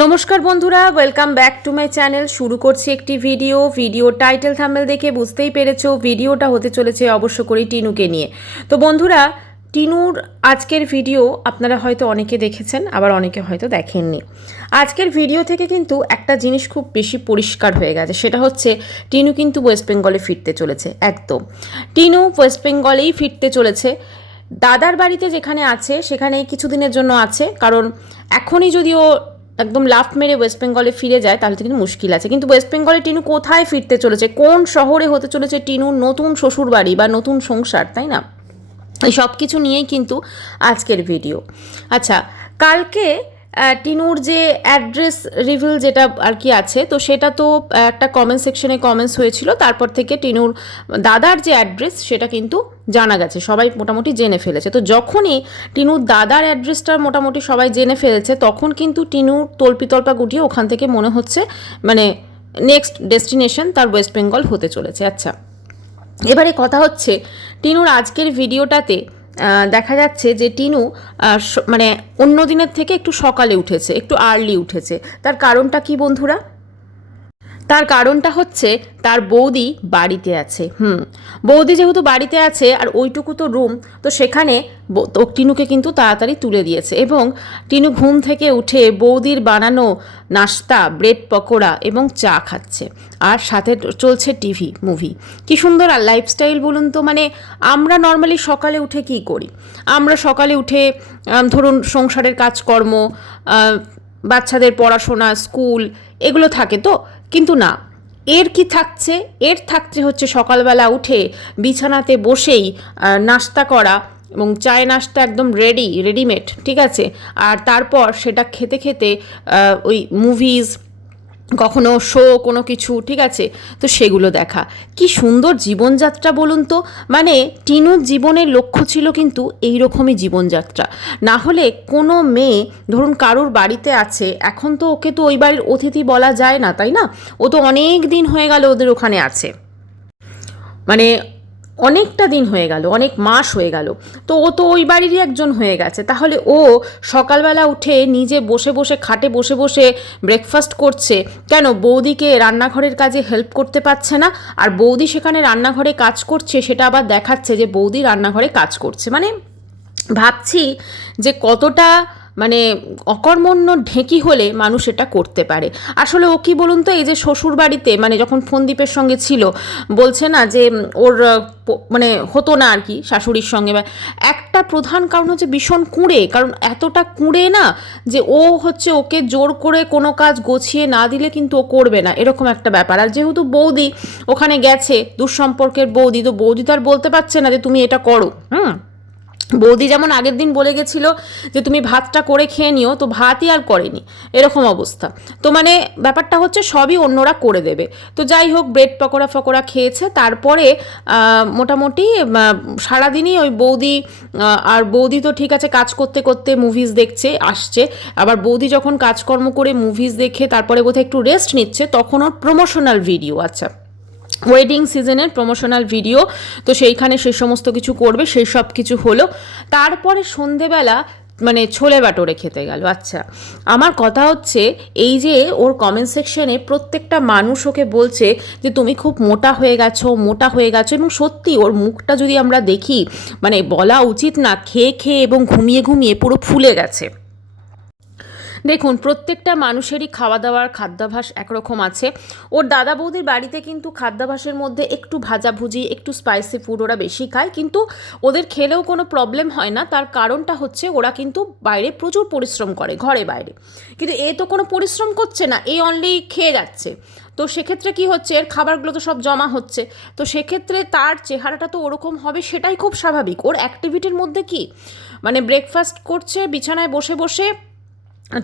নমস্কার বন্ধুরা, welcome back to my channel. শুরু করছি একটি ভিডিও টাইটেল থাম্বনেল দেখে বুঝতেই পেরেছো ভিডিওটা হতে চলেছে অবশ্য করে টিনুকে নিয়ে। তো বন্ধুরা, টিনুর আজকের ভিডিও আপনারা হয়তো অনেকে দেখেছেন, আবার অনেকে হয়তো দেখেননি। আজকের ভিডিও থেকে কিন্তু একটা জিনিস খুব বেশি পরিষ্কার হয়ে গেছে, সেটা হচ্ছে টিনু কিন্তু ওয়েস্ট বেঙ্গলে ফিরতে চলেছে। একদম টিনু ওয়েস্ট বেঙ্গলেই ফিরতে চলেছে। দাদার বাড়িতে যেখানে আছে সেখানেই কিছুদিনের জন্য আছে, কারণ এখনই যদিও একদম লাফ মেরে ওয়েস্ট বেঙ্গলে ফিরে যায় তাহলে তো কিন্তু মুশকিল আছে। কিন্তু ওয়েস্ট বেঙ্গলে টিনু কোথায় ফিরতে চলেছে, কোন শহরে হতে চলেছে টিনুর নতুন শ্বশুর বাড়ি বা নতুন সংসার, তাই না? এই সব কিছু নিয়েই কিন্তু আজকের ভিডিও। আচ্ছা, কালকে টিনুর যে অ্যাড্রেস রিভিল যেটা আর কি আছে, তো সেটা তো একটা কমেন্ট সেকশনে কমেন্টস হয়েছিল, তারপর থেকে টিনুর দাদার যে অ্যাড্রেস সেটা কিন্তু জানা গেছে, সবাই মোটামুটি জেনে ফেলেছে। তো যখনই টিনুর দাদার অ্যাড্রেসটা মোটামুটি সবাই জেনে ফেলেছে, তখন কিন্তু টিনুর তল্পিতল্পা গুটিয়ে ওখান থেকে মনে হচ্ছে মানে নেক্সট ডেস্টিনেশন তার ওয়েস্ট বেঙ্গল হতে চলেছে। আচ্ছা, এবারে কথা হচ্ছে টিনুর আজকের ভিডিওটাতে দেখা যাচ্ছে যে টিনু মানে অন্য দিনের থেকে একটু সকালে উঠেছে, একটু আর্লি উঠেছে। তার কারণটা কি বন্ধুরা? তার কারণটা হচ্ছে তার বৌদি বাড়িতে আছে। বৌদি যেহেতু বাড়িতে আছে আর ওইটুকু তো রুম, তো সেখানে টিনুকে কিন্তু তাড়াতাড়ি তুলে দিয়েছে, এবং টিনু ঘুম থেকে উঠে বৌদির বানানো নাস্তা, ব্রেড পকোড়া এবং চা খাচ্ছে, আর সাথে চলছে টিভি মুভি। কি সুন্দর আর লাইফস্টাইল বলুন তো। মানে আমরা নর্মালি সকালে উঠে কি করি? আমরা সকালে উঠে ধরুন সংসারের কাজকর্ম, বাচ্চাদের পড়াশোনা, স্কুল, এগুলো থাকে তো। কিন্তু না, এর কি থাকছে? এর থাকছে হচ্ছে সকালবেলা উঠে বিছানাতে বসেই নাস্তা করা, এবং চায় নাস্তা একদম রেডিমেড, ঠিক আছে। আর তারপর সেটা খেতে খেতে ওই মুভিজ, কখনো শো, কোনো কিছু, ঠিক আছে, তো সেগুলো দেখা। কি সুন্দর জীবনযাত্রা বলুন তো। মানে টিনুর জীবনের লক্ষ্য ছিল কিন্তু এইরকমই জীবনযাত্রা। না হলে কোনো মেয়ে ধরুন কারুর বাড়িতে আছে, এখন তো ওকে তো ওই বাড়ির অতিথি বলা যায় না, তাই না? ও তো অনেক দিন হয়ে গেল ওদের ওখানে আছে, মানে অনেকটা দিন হয়ে গেল, অনেক মাস হয়ে গেল। তো ও তো ওই বাড়িরই একজন হয়ে গেছে। তাহলে ও সকালবেলা উঠে নিজে বসে বসে খাটে বসে বসে ব্রেকফাস্ট করছে কেন? বৌদিকে রান্নাঘরের কাজে হেল্প করতে পারছে না, আর বৌদি সেখানে রান্নাঘরে কাজ করছে সেটা আবার দেখাচ্ছে যে বৌদি রান্নাঘরে কাজ করছে। মানে ভাবছি যে কতটা মানে অকর্মণ্য ঢেঁকি হলে মানুষ এটা করতে পারে। আসলে ও কি বলুন তো, এই যে শ্বশুর বাড়িতে মানে যখন ফোনদীপের সঙ্গে ছিল, বলছে না যে ওর মানে হতো না আর কি শাশুড়ির সঙ্গে, একটা প্রধান কারণ হচ্ছে ভীষণ কুঁড়ে। কারণ এতটা কুঁড়ে না যে ও হচ্ছে ওকে জোর করে কোনো কাজ গোছিয়ে না দিলে কিন্তু ও করবে না, এরকম একটা ব্যাপার। আর যেহেতু বৌদি ওখানে গেছে, দুঃসম্পর্কের বৌদি, তো বৌদি তো আর বলতে পারছে না যে তুমি এটা করো। বৌদি যেমন আগের দিন বলে গেছিল যে তুমি ভাতটা করে খেয়ে নিও, তো ভাতই আর করেনি, এরকম অবস্থা। তো মানে ব্যাপারটা হচ্ছে সবই অন্যরা করে দেবে। তো যাই হোক, ব্রেড পকোড়া ফকোড়া খেয়েছে, তারপরে মোটামুটি সারাদিনই ওই বৌদি আর বৌদি তো ঠিক আছে কাজ করতে করতে মুভিজ দেখছে আসছে, আবার বৌদি যখন কাজকর্ম করে মুভিজ দেখে তারপরে বোধহয় একটু রেস্ট নিচ্ছে, তখন ওর প্রমোশনাল ভিডিও, আচ্ছা ওয়েডিং সিজনের প্রমোশনাল ভিডিও, তো সেইখানে সেই সমস্ত কিছু করবে, সেই সব কিছু হলো। তারপরে সন্ধেবেলা মানে ছোলে বাটোরে খেতে গেল। আচ্ছা, আমার কথা হচ্ছে এই যে ওর কমেন্ট সেকশনে প্রত্যেকটা মানুষ ওকে বলছে যে তুমি খুব মোটা হয়ে গেছো, মোটা হয়ে গেছো, এবং সত্যি ওর মুখটা যদি আমরা দেখি, মানে বলা উচিত না, খেয়ে খেয়ে এবং ঘুমিয়ে ঘুমিয়ে পুরো ফুলে গেছে। দেখুন, প্রত্যেকটা মানুষেরই খাওয়া দাওয়ার খাদ্যাভ্যাস একরকম আছে। ওর দাদা বৌদির বাড়িতে কিন্তু খাদ্যাভ্যাসের মধ্যে একটু ভাজাভুজি, একটু স্পাইসি ফুড ওরা বেশি খায়, কিন্তু ওদের খেলেও কোনো প্রবলেম হয় না। তার কারণটা হচ্ছে ওরা কিন্তু বাইরে প্রচুর পরিশ্রম করে, ঘরে বাইরে। কিন্তু এ তো কোনো পরিশ্রম করছে না, এ অনলি খেয়ে যাচ্ছে। তো সেক্ষেত্রে কি হচ্ছে, এর খাবারগুলো তো সব জমা হচ্ছে, তো সেক্ষেত্রে তার চেহারাটা তো ওরকম হবে, সেটাই খুব স্বাভাবিক। ওর অ্যাক্টিভিটির মধ্যে কি, মানে ব্রেকফাস্ট করছে, বিছানায় বসে বসে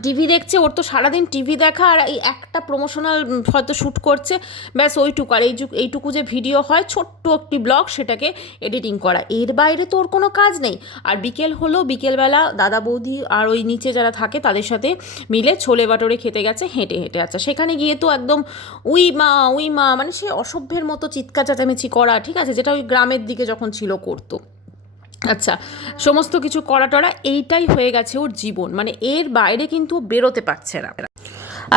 টিভি দেখছে, ওর তো সারাদিন টিভি দেখা, আর এই একটা প্রমোশনাল হয়তো শ্যুট করছে, ব্যাস ওইটুকু। আর এইটুকু যে ভিডিও হয়, ছোট্ট একটি ব্লগ, সেটাকে এডিটিং করা, এর বাইরে তো ওর কোনো কাজ নেই। আর বিকেল হলো, বিকেলবেলা দাদা বৌদি আর ওই নিচে যারা থাকে তাদের সাথে মিলে ছোলে বাটোরে খেতে গেছে হেঁটে হেঁটে। আচ্ছা, সেখানে গিয়ে তো একদম উই মা মানে সে অসভ্যের মতো চিৎকার চেঁচামেচি করা, ঠিক আছে, যেটা ওই গ্রামের দিকে যখন ছিল করতো। আচ্ছা, সমস্ত কিছু করা টরা এইটাই হয়ে গেছে ওর জীবন, মানে এর বাইরে কিন্তু বেরোতে পারছে না।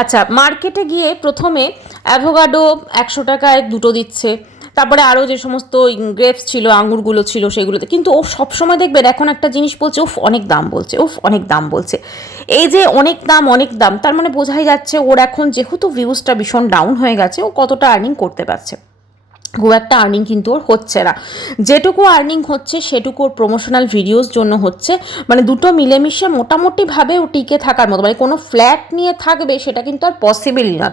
আচ্ছা, মার্কেটে গিয়ে প্রথমে অ্যাভোকাডো 100 টাকায় দুটো দিচ্ছে, তারপরে আরও যে সমস্ত গ্রেপস ছিল, আঙুরগুলো ছিল সেগুলোতে, কিন্তু ও সবসময় দেখবেন এখন একটা জিনিস বলছে, উফ অনেক দাম বলছে, উফ অনেক দাম বলছে। এই যে অনেক দাম, তার মানে বোঝাই যাচ্ছে ওর এখন যেহেতু ভিউজটা ভীষণ ডাউন হয়ে গেছে, ও কতটা আর্নিং করতে পারছে। খুব একটা আর্নিং কিন্তু ওর হচ্ছে না। যেটুকু আর্নিং হচ্ছে সেটুকু ওর প্রমোশনাল ভিডিওস জন্য হচ্ছে, মানে দুটো মিলেমিশে মোটামুটিভাবে ও টিকে থাকার মতো, মানে কোনো ফ্ল্যাট নিয়ে থাকবে সেটা কিন্তু আর পসিবলই না।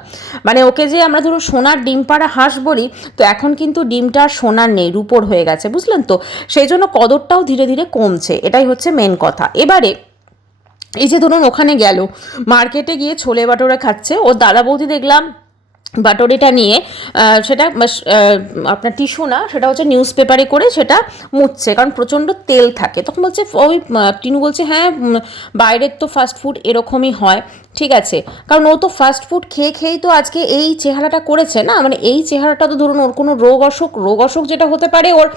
মানে ওকে যে আমরা ধরুন সোনার ডিম পাড়া হাঁস বলি, তো এখন কিন্তু ডিমটা আর সোনার নেই, রূপোর হয়ে গেছে, বুঝলেন তো? সেই জন্য কদরটাও ধীরে ধীরে কমছে, এটাই হচ্ছে মেন কথা। এবারে এই যে ধরুন ওখানে গেল, মার্কেটে গিয়ে ছোলে বাটোরা খাচ্ছে, ওর দাদা বৌদি দেখলাম বাটোরিটা নিয়ে সেটা আপনার টিস্যু না, সেটা হচ্ছে নিউজ পেপারে করে সেটা মুছছে, কারণ প্রচণ্ড তেল থাকে। তখন বলছে, ওই টিনু বলছে, হ্যাঁ বাইরের তো ফাস্ট ফুড এরকমই হয়, ঠিক আছে, কারণ ও তো ফাস্ট ফুড খেয়েই তো আজকে এই চেহারাটা করেছে না, মানে এই চেহারাটা তো ধরুন ওর কোনো রোগ অসুখ যেটা হতে পারে ওর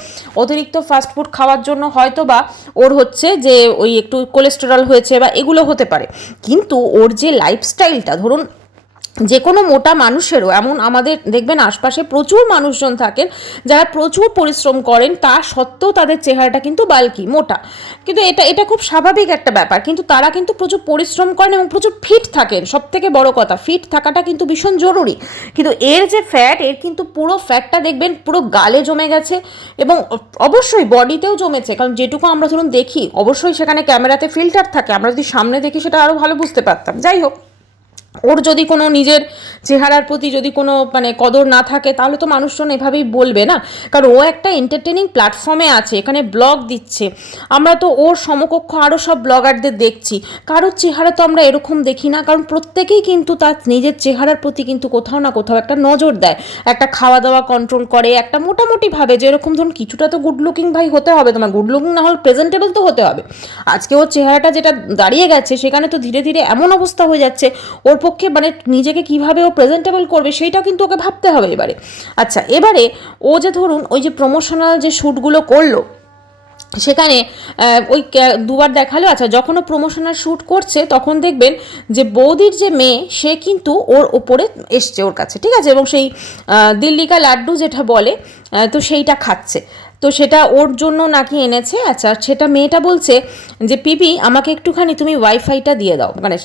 অতিরিক্ত ফাস্ট ফুড খাওয়ার জন্য, হয়তো বা ওর হচ্ছে যে ওই একটু কোলেস্টেরল হয়েছে বা এগুলো হতে পারে, কিন্তু ওর যে লাইফস্টাইলটা, ধরুন যে কোনো মোটা মানুষেরও, এমন আমাদের দেখবেন আশপাশে প্রচুর মানুষজন থাকেন যারা প্রচুর পরিশ্রম করেন, তা সত্ত্বেও তাদের চেহারাটা কিন্তু বাল্কি, মোটা, কিন্তু এটা খুব স্বাভাবিক একটা ব্যাপার, কিন্তু তারা কিন্তু প্রচুর পরিশ্রম করেন এবং প্রচুর ফিট থাকেন। সব থেকে বড় কথা, ফিট থাকাটা কিন্তু ভীষণ জরুরি। কিন্তু এর যে ফ্যাট, এর কিন্তু পুরো ফ্যাটটা দেখবেন পুরো গালে জমে গেছে, এবং অবশ্যই বডিতেও জমেছে, কারণ যেটুকু আমরা ধরুন দেখি, অবশ্যই সেখানে ক্যামেরাতে ফিল্টার থাকে, আমরা যদি সামনে দেখি সেটা আরও ভালো বুঝতে পারতাম। যাই হোক, ওর যদি কোনো নিজের চেহারার প্রতি যদি কোনো মানে কদর না থাকে, তাহলে তো মানুষজন এভাবেই বলবে না, কারণ ও একটা এন্টারটেনিং প্ল্যাটফর্মে আছে, এখানে ব্লগ দিচ্ছে, আমরা তো ওর সমকক্ষ আরও সব ব্লগারদের দেখছি, কারোর চেহারা তো আমরা এরকম দেখি না, কারণ প্রত্যেকেই কিন্তু তার নিজের চেহারার প্রতি কিন্তু কোথাও না কোথাও একটা নজর দেয়, একটা খাওয়া দাওয়া কন্ট্রোল করে, একটা মোটামুটিভাবে যে এরকম ধরুন কিছুটা তো গুড লুকিং ভাই হতে হবে, তোমার গুড লুকিং না হলে প্রেজেন্টেবল তো হতে হবে। আজকে ওর চেহারাটা যেটা দাঁড়িয়ে গেছে, সেখানে তো ধীরে ধীরে এমন অবস্থা হয়ে যাচ্ছে, ওর পক্ষে মানে নিজেকে কিভাবে ও প্রেজেন্টেবল করবে সেইটাও কিন্তু ওকে ভাবতে হবে এবারে। আচ্ছা, এবারে ও যে ধরুন ওই যে প্রমোশনাল যে শ্যুটগুলো করলো, সেখানে ওই দুবার দেখালো। আচ্ছা, যখন ও প্রমোশনাল শ্যুট করছে তখন দেখবেন যে বৌদির যে মেয়ে, সে কিন্তু ওর ওপরে এসছে ওর কাছে, ঠিক আছে, এবং সেই দিল্লি কা লাড্ডু যেটা বলে, তো সেইটা খাচ্ছে, তো সেটা ওর জন্য নাকি এনেছে। আচ্ছা, সেটা মেয়েটা বলছে যে পিপি আমাকে একটুখানি তুমি ওয়াইফাইটা দিয়ে দাও, মানে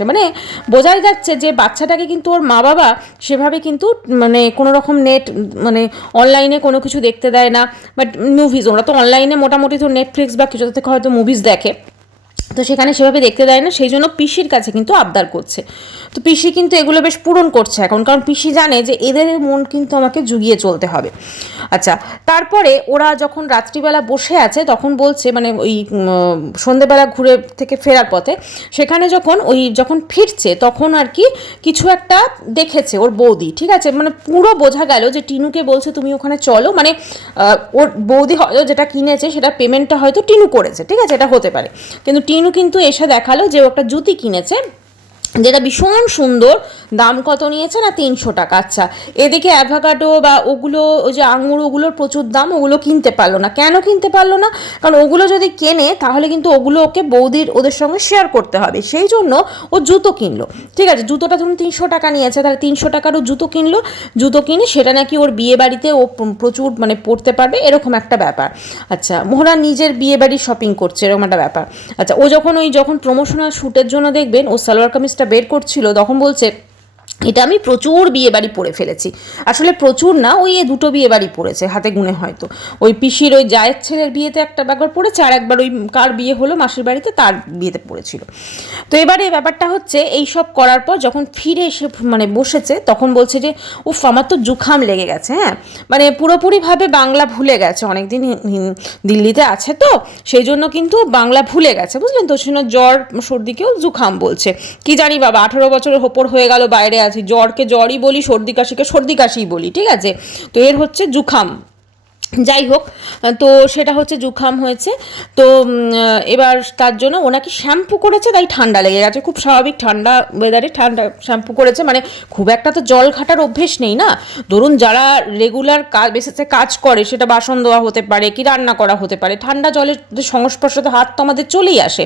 বোঝাই যাচ্ছে যে বাচ্চাটাকে কিন্তু ওর মা বাবা সেভাবে কিন্তু মানে কোনো রকম নেট মানে অনলাইনে কোনো কিছু দেখতে দেয় না, বাট মুভিজ ওরা তো অনলাইনে মোটামুটি তো নেটফ্লিক্স বা কিছু থেকে হয়তো মুভিজ দেখে, তো সেখানে সেভাবে দেখতে দেয় না, সেই জন্য পিসির কাছে কিন্তু আবদার করছে। তো পিসি কিন্তু এগুলো বেশ পূরণ করছে এখন, কারণ পিসি জানে যে এদের মন কিন্তু আমাকে জুগিয়ে চলতে হবে। আচ্ছা, তারপরে ওরা যখন রাত্রিবেলা বসে আছে তখন বলছে, মানে ওই সন্ধেবেলা ঘুরে থেকে ফেরার পথে, সেখানে যখন ফিরছে তখন আর কি কিছু একটা দেখেছে ওর বৌদি, ঠিক আছে, মানে পুরো বোঝা গেল যে টিনুকে বলছে তুমি ওখানে চলো, মানে ওর বৌদি হয়তো যেটা কিনেছে সেটা পেমেন্টটা হয়তো টিনু করেছে, ঠিক আছে, এটা হতে পারে, কিন্তু টিনু কিন্তু এসে দেখালো যে ও একটা জুতি কিনেছে, যেটা ভীষণ সুন্দর, দাম কত নিয়েছে না 300 টাকা। আচ্ছা, এদিকে অ্যাভোকাডো বা ওগুলো ওই যে আঙুর, ওগুলোর প্রচুর দাম, ওগুলো কিনতে পারলো না। কেন কিনতে পারলো না? কারণ ওগুলো যদি কেনে তাহলে কিন্তু ওগুলো ওকে বৌদির ওদের সঙ্গে শেয়ার করতে হবে, সেই জন্য ও জুতো কিনলো, ঠিক আছে, জুতোটা ধরুন 300 টাকা নিয়েছে, তাহলে 300 টাকারও জুতো কিনলো, জুতো কিনে সেটা নাকি ওর বিয়ে বাড়িতে ও প্রচুর মানে পরতে পারবে, এরকম একটা ব্যাপার। আচ্ছা, মোহরা নিজের বিয়ে বাড়ি শপিং করছে, এরকম একটা ব্যাপার। আচ্ছা, ও যখন প্রমোশনাল শ্যুটের জন্য দেখবেন ও সালোয়ার কামিজটা বের করছিল, তখন বলছে এটা আমি প্রচুর বিয়ে বাড়ি পরে ফেলেছি। আসলে প্রচুর না, ওই দুটো বিয়ে বাড়ি পড়েছে হাতে গুনে, হয়তো ওই পিসির ওই জায়ের ছেলের বিয়েতে একবার পড়েছে, আর একবার ওই কার বিয়ে হলো মাসির বাড়িতে তার বিয়েতে পড়েছিল। তো এবারে ব্যাপারটা হচ্ছে এই সব করার পর যখন ফিরে এসে মানে বসেছে, তখন বলছে যে উফ আমার তো জুখাম লেগে গেছে, হ্যাঁ, মানে পুরোপুরিভাবে বাংলা ভুলে গেছে, অনেকদিন দিল্লিতে আছে তো সেই জন্য কিন্তু বাংলা ভুলে গেছে, বুঝলেন তো, সেজন্য জ্বর সর্দিকেও জুখাম বলছে। কি জানি বাবা, 18 বছরের ওপর হয়ে গেল বাইরে আছি, জ্বরকে জ্বরই বলি, সর্দি কাশিকে সর্দি কাশিই বলি, ঠিক আছে, তো এর হচ্ছে জুখাম। যাই হোক, তো সেটা হচ্ছে জুখাম হয়েছে। তো এবার তার জন্য ওনাকে শ্যাম্পু করেছে, তাই ঠান্ডা লেগে গেছে। খুব স্বাভাবিক, ঠান্ডা ওয়েদারে ঠান্ডা শ্যাম্পু করেছে, মানে খুব একটা তো জল ঘাটার অভ্যেস নেই না। ধরুন যারা রেগুলার বেসিসে কাজ করে, সেটা বাসন ধোয়া হতে পারে কি রান্না করা হতে পারে, ঠান্ডা জলের সংস্পর্শে তো হাত তো আমাদের চলেই আসে।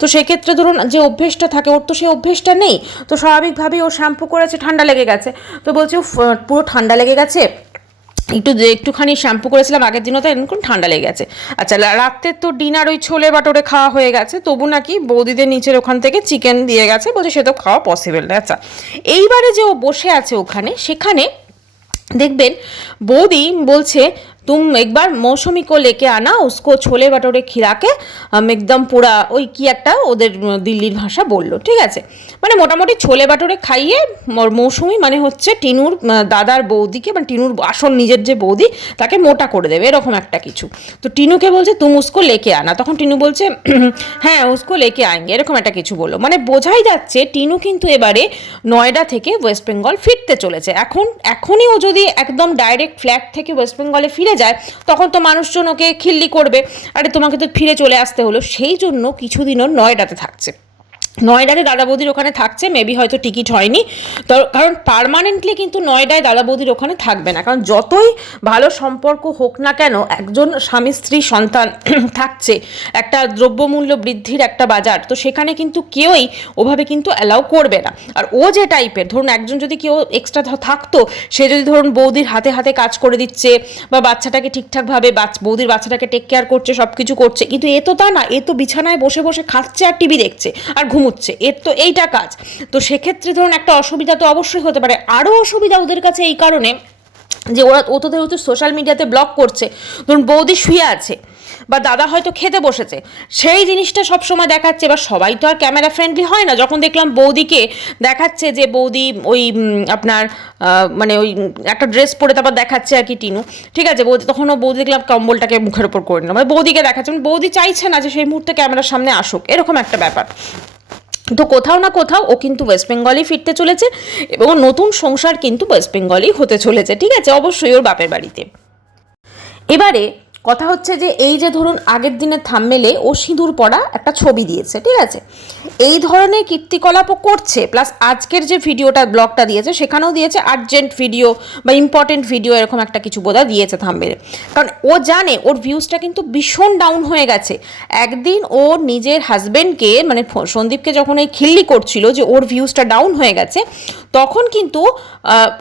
তো সেক্ষেত্রে ধরুন যে অভ্যেসটা থাকে, ওর তো সেই অভ্যেসটা নেই। তো স্বাভাবিকভাবেই ও শ্যাম্পু করেছে, ঠান্ডা লেগে গেছে। তো বলছে পুরো ঠান্ডা লেগে গেছে, একটুখানি শ্যাম্পু করেছিলাম আগের দিনও, তাই এরকম ঠান্ডা লেগে গেছে। আচ্ছা, রাত্রে তো ডিনার ওই ছোলে বাটোরে খাওয়া হয়ে গেছে, তবু নাকি বৌদিদের নিচের ওখান থেকে চিকেন দিয়ে গেছে, বলছে সে তো খাওয়া পসিবল না। আচ্ছা, এইবারে যে ও বসে আছে ওখানে, সেখানে দেখবেন বৌদি বলছে, तुम एक बार मौसमी को लेके आना, उसको छोले भटोरे खिला के हम एकदम पूरा ওই কি একটা ওদের দিল্লির ভাষা বললো, ঠিক আছে, মানে মোটামুটি ছোলে বাটোরে খাইয়ে মৌসুমি মানে হচ্ছে টিনুর দাদার বৌদিকে, মানে টিনুর আসল নিজের যে বৌদি, তাকে মোটা করে দেবে, এরকম একটা কিছু। তো টিনুকে বলছে তুম উসকো লেকে আনা, তখন টিনু বলছে হ্যাঁ উসকো লেকে আएंगे, এরকম একটা কিছু বললো। মানে বোঝাই যাচ্ছে টিনু কিন্তু এবারে নয়ডা থেকে ওয়েস্ট বেঙ্গল ফিরতে চলেছে। এখনই ও যদি একদম ডাইরেক্ট ফ্ল্যাট থেকে ওয়েস্ট বেঙ্গলে ফিরে যায়, তখন তো মানুষজন ওকে খিল্লি করবে, আরে তোমাকে তো ফিরে চলে আসতে হলো। সেই জন্য কিছুদিন ওর নয়ডাতে থাকছে, নয়ডাতে দাদা বৌদির ওখানে থাকছে। মেবি হয়তো টিকিট হয়নি তো, কারণ পার্মানেন্টলি কিন্তু নয়ডায় দাদা বৌদির ওখানে থাকবে না, কারণ যতই ভালো সম্পর্ক হোক না কেন, একজন স্বামী স্ত্রী সন্তান থাকছে, একটা দ্রব্যমূল্য বৃদ্ধির একটা বাজার, তো সেখানে কিন্তু কেউই ওভাবে কিন্তু অ্যালাউ করবে না। আর ও যে টাইপের, ধরুন একজন যদি কেউ এক্সট্রা থাকতো, সে যদি ধরুন বৌদির হাতে হাতে কাজ করে দিচ্ছে, বা বাচ্চাটাকে ঠিকঠাকভাবে বৌদির বাচ্চাটাকে টেক কেয়ার করছে, সব কিছু করছে, কিন্তু এ তো তা না, এ তো বিছানায় বসে বসে খাচ্ছে আর টিভি দেখছে আর ঘুমোচ্ছে, এর তো এইটা কাজ। তো সেক্ষেত্রে ধরুন একটা অসুবিধা তো অবশ্যই হতে পারে। আরও অসুবিধা ওদের কাছে এই কারণে যে ও তো যেহেতু সোশ্যাল মিডিয়াতে ব্লগ করছে, ধরুন বৌদি শুয়ে আছে বা দাদা হয়তো খেতে বসেছে, সেই জিনিসটা সবসময় দেখাচ্ছে। এবার সবাই তো আর ক্যামেরা ফ্রেন্ডলি হয় না। যখন দেখলাম বৌদিকে দেখাচ্ছে যে বৌদি ওই আপনার মানে ওই একটা ড্রেস পরে তারপর দেখাচ্ছে আর কি টিনু, ঠিক আছে, তখনও বৌদি দেখলাম কম্বলটাকে মুখের ওপর করে নিল, মানে বৌদিকে দেখাচ্ছে, মানে বৌদি চাইছে না যে সেই মুহূর্তে ক্যামেরার সামনে আসুক, এরকম একটা ব্যাপার। তো কোথাও না কোথাও ও কিন্তু ওয়েস্ট বেঙ্গলই ফিরতে চলেছে, এবং নতুন সংসার কিন্তু ওয়েস্ট বেঙ্গলই হতে চলেছে, ঠিক আছে, অবশ্যই ওর বাপের বাড়িতে। এবারে কথা হচ্ছে যে এই যে ধরুন আগের দিনের থাম্বনেলে ও সিঁদুর পরা একটা ছবি দিয়েছে, ঠিক আছে, এই ধরনের কীর্তিকলাপও করছে, প্লাস আজকের যে ভিডিওটা ব্লগটা দিয়েছে সেখানেও দিয়েছে আর্জেন্ট ভিডিও বা ইম্পর্টেন্ট ভিডিও, এরকম একটা কিছু বোধহয় দিয়েছে থাম্বনেলে। কারণ ও জানে ওর ভিউজটা কিন্তু ভীষণ ডাউন হয়ে গেছে। একদিন ও নিজের হাজব্যান্ডকে মানে সন্দীপকে যখন এই খিল্লি করছিল যে ওর ভিউজটা ডাউন হয়ে গেছে, তখন কিন্তু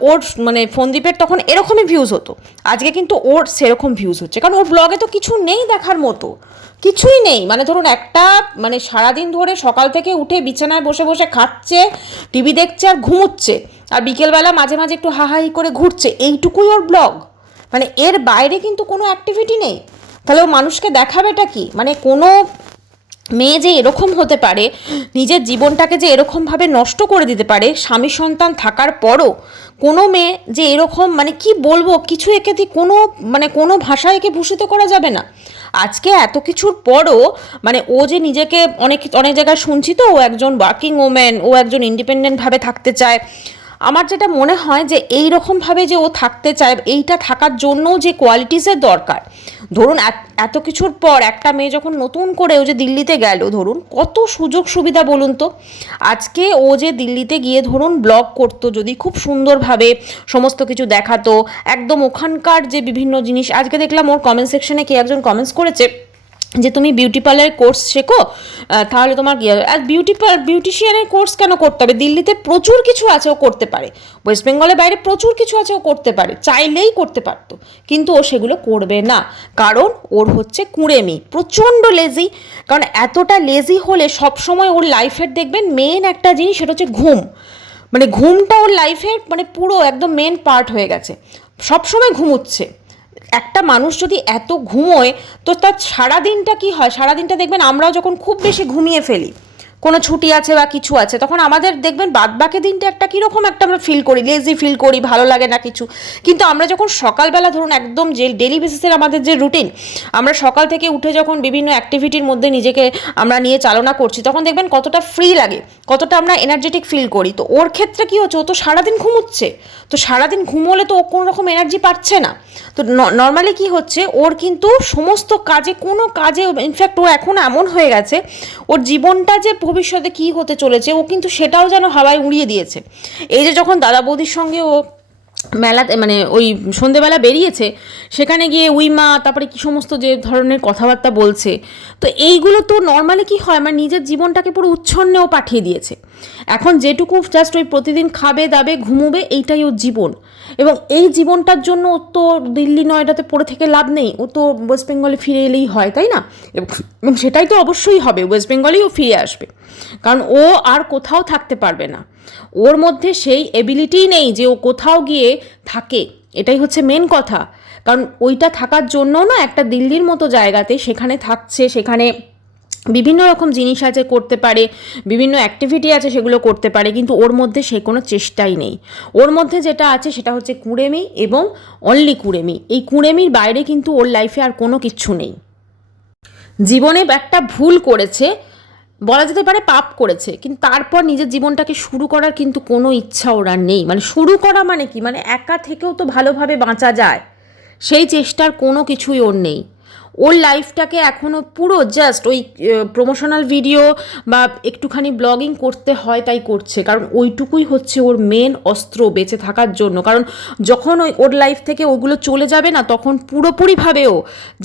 ওর মানে সন্দীপের তখন এরকমই ভিউজ হতো, আজকে কিন্তু ওর সেরকম ভিউজ হচ্ছে, কারণ ওর ব্লগে তো কিছু নেই দেখার মতো, কিছুই নেই। মানে ধরুন একটা মানে সারাদিন ধরে সকাল থেকে উঠে বিছানায় বসে বসে খাচ্ছে, টিভি দেখছে আর ঘুমোচ্ছে, আর বিকেলবেলা মাঝে মাঝে একটু হাহাই করে ঘুরছে, এইটুকুই ওর ব্লগ। মানে এর বাইরে কিন্তু কোনো অ্যাক্টিভিটি নেই। তাহলে ও মানুষকে দেখাবেটা কি? মানে কোনো মেয়ে যে এরকম হতে পারে, নিজের জীবনটাকে যে এরকমভাবে নষ্ট করে দিতে পারে স্বামী সন্তান থাকার পরও, কোনো মেয়ে যে এরকম, মানে কি বলবো, কিছু একে দিয়ে কোনো ভাষায় একে ভূষিত করা যাবে না। আজকে এত কিছুর পরও মানে ও যে নিজেকে অনেক জায়গায় শুনছি তো, ও একজন ওয়ার্কিং ওম্যান, ও একজন ইন্ডিপেন্ডেন্টভাবে থাকতে চায়। আমার যেটা মনে হয় যে এই রকমভাবে যে ও থাকতে চায়, এইটা থাকার জন্য যে কোয়ালিটিসের দরকার, ধরুন এত কিছুর পর একটা মেয়ে যখন নতুন করে ও যে দিল্লিতে গেল, ধরুন কত সুযোগ সুবিধা বলুন তো। আজকে ও যে দিল্লিতে গিয়ে ধরুন ব্লগ করতো, যদি খুব সুন্দরভাবে সমস্ত কিছু দেখাতো, একদম ওখানকার যে বিভিন্ন জিনিস, আজকে দেখলাম ওর কমেন্ট সেকশনে কে একজন কমেন্টস করেছে যে তুমি বিউটি পার্লারের কোর্স শেখো, তাহলে তোমার কী হবে, আর বিউটিশিয়ানের কোর্স কেন করতে হবে? দিল্লিতে প্রচুর কিছু আছে ও করতে পারে, ওয়েস্ট বেঙ্গলের বাইরে প্রচুর কিছু আছে ও করতে পারে, চাইলেই করতে পারতো, কিন্তু ও সেগুলো করবে না, কারণ ওর হচ্ছে কুঁড়েমি, প্রচণ্ড লেজি। কারণ এতটা লেজি হলে সবসময় ওর লাইফের দেখবেন মেন একটা জিনিস, সেটা হচ্ছে ঘুম। মানে ঘুমটা ওর লাইফের মানে পুরো একদম মেন পার্ট হয়ে গেছে, সবসময় ঘুমোচ্ছে। একটা মানুষ যদি এত ঘুমোয় তো তার সারাদিনটা কি হয়? সারাদিনটা দেখবেন আমরাও যখন খুব বেশি ঘুমিয়ে ফেলি, কোনো ছুটি আছে বা কিছু আছে, তখন আমাদের দেখবেন বাদবাকি দিনটা একটা কীরকম একটা আমরা ফিল করি, লেজি ফিল করি, ভালো লাগে না কিছু। কিন্তু আমরা যখন সকালবেলা ধরুন একদম যে ডেলি বেসিসের আমাদের যে রুটিন, আমরা সকাল থেকে উঠে যখন বিভিন্ন অ্যাক্টিভিটির মধ্যে নিজেকে আমরা নিয়ে চালনা করছি, তখন দেখবেন কতটা ফ্রি লাগে, কতটা আমরা এনার্জেটিক ফিল করি। তো ওর ক্ষেত্রে কী হচ্ছে, ও তো সারাদিন ঘুমোচ্ছে, তো সারাদিন ঘুমোলে তো ও কোনো রকম এনার্জি পাচ্ছে না। তো নর্মালি কী হচ্ছে, ওর কিন্তু সমস্ত কাজে, কোনো কাজে, ইনফ্যাক্ট ও এখন এমন হয়ে গেছে, ওর জীবনটা যে ভবিষ্যতে কী হতে চলেছে ও কিন্তু সেটাও যেন হাওয়ায় উড়িয়ে দিয়েছে। এই যে যখন দাদা বৌদির সঙ্গে ও মেলাতে মানে ওই সন্ধেবেলা বেরিয়েছে, সেখানে গিয়ে উইমা তারপরে কী সমস্ত যে ধরনের কথাবার্তা বলছে, তো এইগুলো তো নর্মালি কী হয়, আমার নিজের জীবনটাকে পুরো উচ্ছন্নেও পাঠিয়ে দিয়েছে। এখন যেটুকু জাস্ট ওই প্রতিদিন খাবে দাবে ঘুমোবে, এইটাই ওর জীবন। এবং এই জীবনটার জন্য ও তো দিল্লি নয়ডাতে পড়ে থেকে লাভ নেই, ও তো ওয়েস্ট বেঙ্গলে ফিরে এলেই হয়, তাই না? এবং সেটাই তো অবশ্যই হবে, ওয়েস্ট বেঙ্গলেই ও ফিরে আসবে, কারণ ও আর কোথাও থাকতে পারবে না। ওর মধ্যে সেই এবিলিটিই নেই যে ও কোথাও গিয়ে থাকে, এটাই হচ্ছে মেন কথা। কারণ ওইটা থাকার জন্য না একটা দিল্লির মতো জায়গাতে সেখানে থাকছে, সেখানে বিভিন্ন রকম জিনিস আছে করতে পারে, বিভিন্ন অ্যাক্টিভিটি আছে সেগুলো করতে পারে, কিন্তু ওর মধ্যে সে কোনো চেষ্টাই নেই। ওর মধ্যে যেটা আছে সেটা হচ্ছে কুঁড়েমি, এবং অনলি কুঁড়েমি। এই কুঁড়েমির বাইরে কিন্তু ওর লাইফে আর কোনো কিচ্ছু নেই। জীবনে একটা ভুল করেছে, বলা যেতে পারে পাপ করেছে, কিন্তু তারপর নিজের জীবনটাকে শুরু করার কিন্তু কোনো ইচ্ছা ওর আর নেই। মানে শুরু করা মানে কি, মানে একা থেকেও তো ভালোভাবে বাঁচা যায়, সেই চেষ্টার কোনো কিছুই ওর নেই। ওর লাইফটাকে এখনও পুরো জাস্ট ওই প্রমোশনাল ভিডিও বা একটুখানি ব্লগিং করতে হয় তাই করছে, কারণ ওইটুকুই হচ্ছে ওর মেন অস্ত্র বেঁচে থাকার জন্য। কারণ যখন ওর লাইফ থেকে ওগুলো চলে যাবে না, তখন পুরোপুরিভাবেও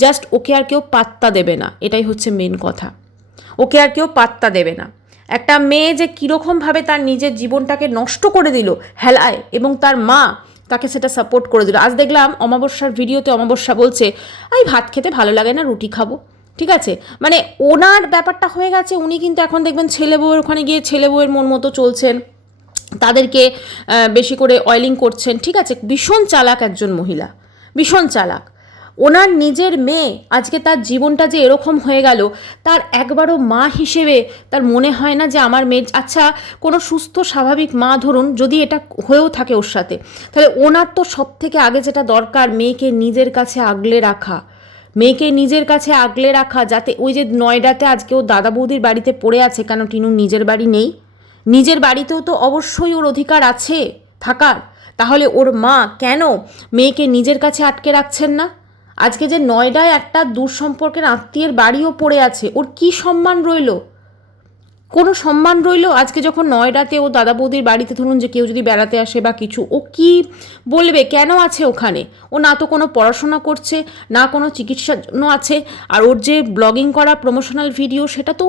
জাস্ট ওকে আর কেউ পাত্তা দেবে না, এটাই হচ্ছে মেন কথা। ওকে আর কেউ পাত্তা দেবে না। একটা মেয়ে যে কীরকমভাবে তার নিজের জীবনটাকে নষ্ট করে দিল হেলায়, এবং তার মা তাকে সেটা সাপোর্ট করে দিল। আজ দেখলাম অমাবস্যার ভিডিওতে অমাবস্যা বলছে, আমি ভাত খেতে ভালো লাগে না, রুটি খাবো। ঠিক আছে, মানে ওনার ব্যাপারটা হয়ে গেছে, উনি কিন্তু এখন দেখবেন ছেলে বউয়ের ওখানে গিয়ে ছেলে বউয়ের মন মতো চলছেন, তাদেরকে বেশি করে অয়েলিং করছেন। ঠিক আছে, ভীষণ চালাক একজন মহিলা, ভীষণ চালাক। ওনার নিজের মেয়ে আজকে তার জীবনটা যে এরকম হয়ে গেল, তার একবারও মা হিসেবে তার মনে হয় না যে আমার মেয়ে, আচ্ছা কোনো সুস্থ স্বাভাবিক মা ধরুন যদি এটা হয়েও থাকে ওর সাথে, তাহলে ওনার তো সব থেকে আগে যেটা দরকার, মেয়েকে নিজের কাছে আগলে রাখা, মেয়েকে নিজের কাছে আগলে রাখা, যাতে ওই যে নয়ডাতে আজকে ও দাদা বৌদির বাড়িতে পড়ে আছে, কেন টিনুর নিজের বাড়ি নেই? নিজের বাড়িতেও তো অবশ্যই ওর অধিকার আছে থাকার। তাহলে ওর মা কেন মেয়েকে নিজের কাছে আটকে রাখছেন না? আজকে যে নয়ডায় একটা দূর সম্পর্কের আত্মীয়ের বাড়িও পড়ে আছে, ওর কি সম্মান রইল? কোনো সম্মান রইল? আজকে যখন নয়ডাতে ও দাদা বৌদির বাড়িতে ধরুন যে কেউ যদি বেড়াতে আসে বা কিছু, ও কি বলবে কেন আছে ওখানে? ও না তো কোনো পড়াশোনা করছে, না কোনো চিকিৎসার জন্য আছে। আর ওর যে ব্লগিং করা প্রমোশনাল ভিডিও, সেটা তো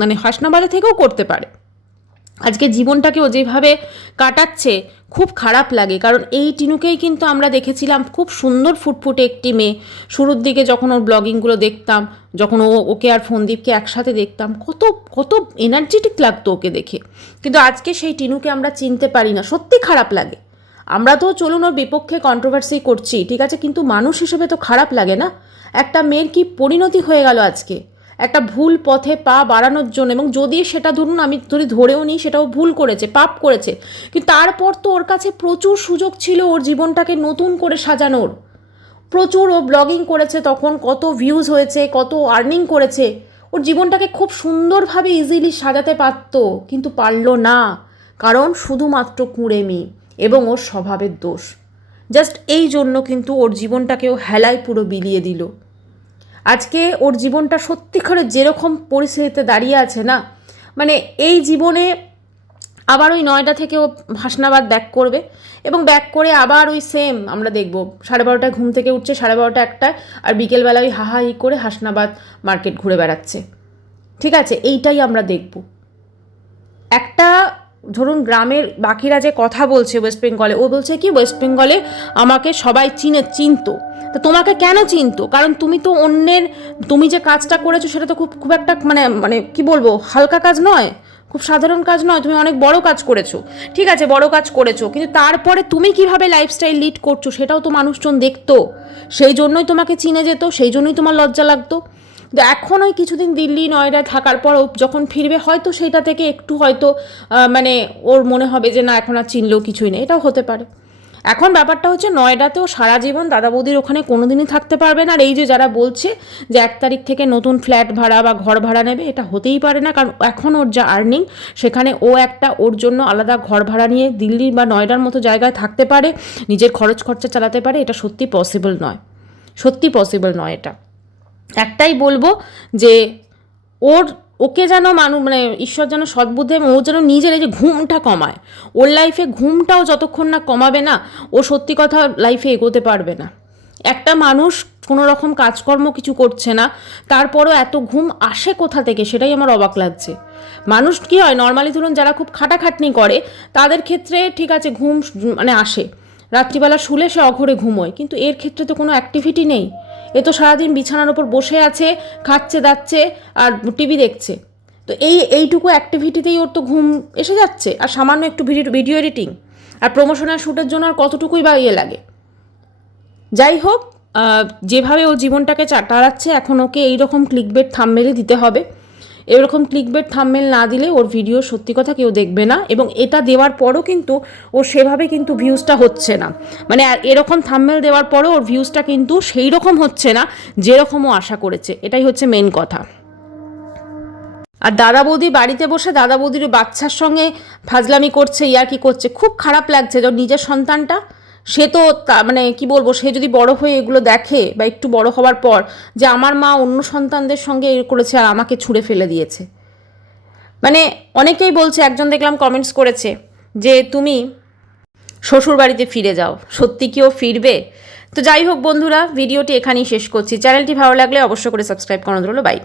মানে হাসনাবাদে থেকেও করতে পারে। আজকে জীবনটাকে ও যেভাবে কাটাচ্ছে খুব খারাপ লাগে। কারণ এই টিনুকেই কিন্তু আমরা দেখেছিলাম খুব সুন্দর ফুটফুটে একটি মেয়ে। শুরুর দিকে যখন ওর ব্লগিংগুলো দেখতাম, যখন ওকে আর ফোনদীপকে একসাথে দেখতাম, কত কত এনার্জেটিক লাগতো ওকে দেখে। কিন্তু আজকে সেই টিনুকে আমরা চিনতে পারি না, সত্যি খারাপ লাগে। আমরা তো চলুন ওর বিপক্ষে কন্ট্রোভার্সি করছি, ঠিক আছে, কিন্তু মানুষ হিসেবে তো খারাপ লাগে না? একটা মেয়ের কি পরিণতি হয়ে গেল আজকে একটা ভুল পথে পা বাড়ানোর জন্য। এবং যদি সেটা ধরুন আমি যদি ধরেও নিই সেটাও ভুল করেছে, পাপ করেছে, কিন্তু তারপর তো ওর কাছে প্রচুর সুযোগ ছিল ওর জীবনটাকে নতুন করে সাজানোর। প্রচুর ও ব্লগিং করেছে, তখন কত ভিউজ হয়েছে, কত আর্নিং করেছে, ওর জীবনটাকে খুব সুন্দরভাবে ইজিলি সাজাতে পারত, কিন্তু পারল না, কারণ শুধুমাত্র কুঁড়েমি এবং ওর স্বভাবের দোষ। জাস্ট এই জন্য কিন্তু ওর জীবনটাকেও হেলায় পুরো বিলিয়ে দিল। আজকে ওর জীবনটা সত্যিকারে যেরকম পরিস্থিতিতে দাঁড়িয়ে আছে না, মানে এই জীবনে আবার ওই নয়ডা থেকে ও হাসনাবাদ ব্যাক করবে, এবং ব্যাক করে আবার ওই সেম আমরা দেখব 12:30টায় ঘুম থেকে উঠছে, 12:30 1টায়, আর বিকেলবেলা ওই হাহাহি করে হাসনাবাদ মার্কেট ঘুরে বেড়াচ্ছে। ঠিক আছে, এইটাই আমরা দেখব। একটা ধরুন গ্রামের বাকিরা যে কথা বলছে ওয়েস্ট বেঙ্গলে, ও বলছে কি ওয়েস্ট বেঙ্গলে আমাকে সবাই চিনতো। তো তোমাকে কেন চিনতো? কারণ তুমি তো অন্যের, তুমি যে কাজটা করেছো সেটা তো খুব একটা মানে কি বলবো, হালকা কাজ নয়, খুব সাধারণ কাজ নয়, তুমি অনেক বড় কাজ করেছো। ঠিক আছে, বড় কাজ করেছো, কিন্তু তারপরে তুমি কিভাবে লাইফস্টাইল লিড করছো সেটাও তো মানুষজন দেখতো, সেই জন্যই তোমাকে চিনে যেত, সেই জন্যই তোমার লজ্জা লাগতো। তো এখন ওই কিছুদিন দিল্লি নয়ডায় থাকার পর ও যখন ফিরবে হয়তো সেটা থেকে একটু হয়তো মানে ওর মনে হবে যে না এখন আর চিনলেও কিছুই নেই, এটাও হতে পারে। এখন ব্যাপারটা হচ্ছে নয়ডাতেও সারা জীবন দাদা বৌদির ওখানে কোনোদিনই থাকতে পারবে না। আর এই যে যারা বলছে যে 1 তারিখ থেকে নতুন ফ্ল্যাট ভাড়া বা ঘর ভাড়া নেবে, এটা হতেই পারে না। কারণ এখন ওর যা আর্নিং, সেখানে ও একটা ওর জন্য আলাদা ঘর ভাড়া নিয়ে দিল্লি বা নয়ডার মতো জায়গায় থাকতে পারে, নিজের খরচ খরচা চালাতে পারে। এটা সত্যি পসিবল নয়, সত্যি পসিবল নয় এটা। একটাই বলবো যে ওকে যেন মানে ঈশ্বর যেন সদ্বুদ্ধি এবং ও যেন নিজের এই যে ঘুমটা কমায়। ওর লাইফে ঘুমটাও যতক্ষণ না কমাবে না, ও সত্যি কথা লাইফে এগোতে পারবে না। একটা মানুষ কোনো রকম কাজকর্ম কিছু করছে না, তারপরও এত ঘুম আসে কোথা থেকে, সেটাই আমার অবাক লাগছে। মানুষ কী হয়, নর্মালি ধরুন যারা খুব খাটাখাটনি করে তাদের ক্ষেত্রে ঠিক আছে ঘুম মানে আসে, রাত্রিবেলা শুলে সে অঘরে ঘুমোয়, কিন্তু এর ক্ষেত্রে তো কোনো অ্যাক্টিভিটি নেই। এ তো সারাদিন বিছানার ওপর বসে আছে, খাচ্ছে দাচ্ছে আর টিভি দেখছে। তো এইটুকু অ্যাক্টিভিটিতেই ওর তো ঘুম এসে যাচ্ছে। আর সামান্য একটু ভিডিও এডিটিং আর প্রমোশনাল শ্যুটের জন্য আর কতটুকুই বা লাগে। যাই হোক, যেভাবে ও জীবনটাকে চালাচ্ছে, এখন ওকে এইরকম ক্লিকবেট থাম্বনেলই দিতে হবে। এরকম ক্লিকবেট থাম্বনেল না দিলে ওর ভিডিও সত্যি কথা কেউ দেখবে না। এবং এটা দেওয়ার পরও কিন্তু ওর সেভাবে কিন্তু ভিউজটা হচ্ছে না, মানে এরকম থাম্বনেল দেওয়ার পরও ওর ভিউজটা কিন্তু সেই রকম হচ্ছে না যেরকম ও আশা করেছে। এটাই হচ্ছে মেন কথা। আর দাদা বৌদি বাড়িতে বসে দাদা বৌদির বাচ্চার সঙ্গে ফাজলামি করছে, ইয়ার্কি করছে, খুব খারাপ লাগছে। যে নিজের সন্তানটা, সে তো মানে কি বলবো, সে যদি বড় হয়ে এগুলো দেখে বা একটু বড় হওয়ার পর যে আমার মা অন্য সন্তানদের সঙ্গে এ করেছে আর আমাকে ছুঁড়ে ফেলে দিয়েছে, মানে অনেকেই বলছে, একজন দেখলাম কমেন্টস করেছে যে তুমি শ্বশুর বাড়িতে ফিরে যাও। সত্যি কি ও ফিরবে? তো যাই হোক বন্ধুরা, ভিডিওটি এখানেই শেষ করছি। চ্যানেলটি ভালো লাগলে অবশ্য করে সাবস্ক্রাইব করানো হলো। বাই।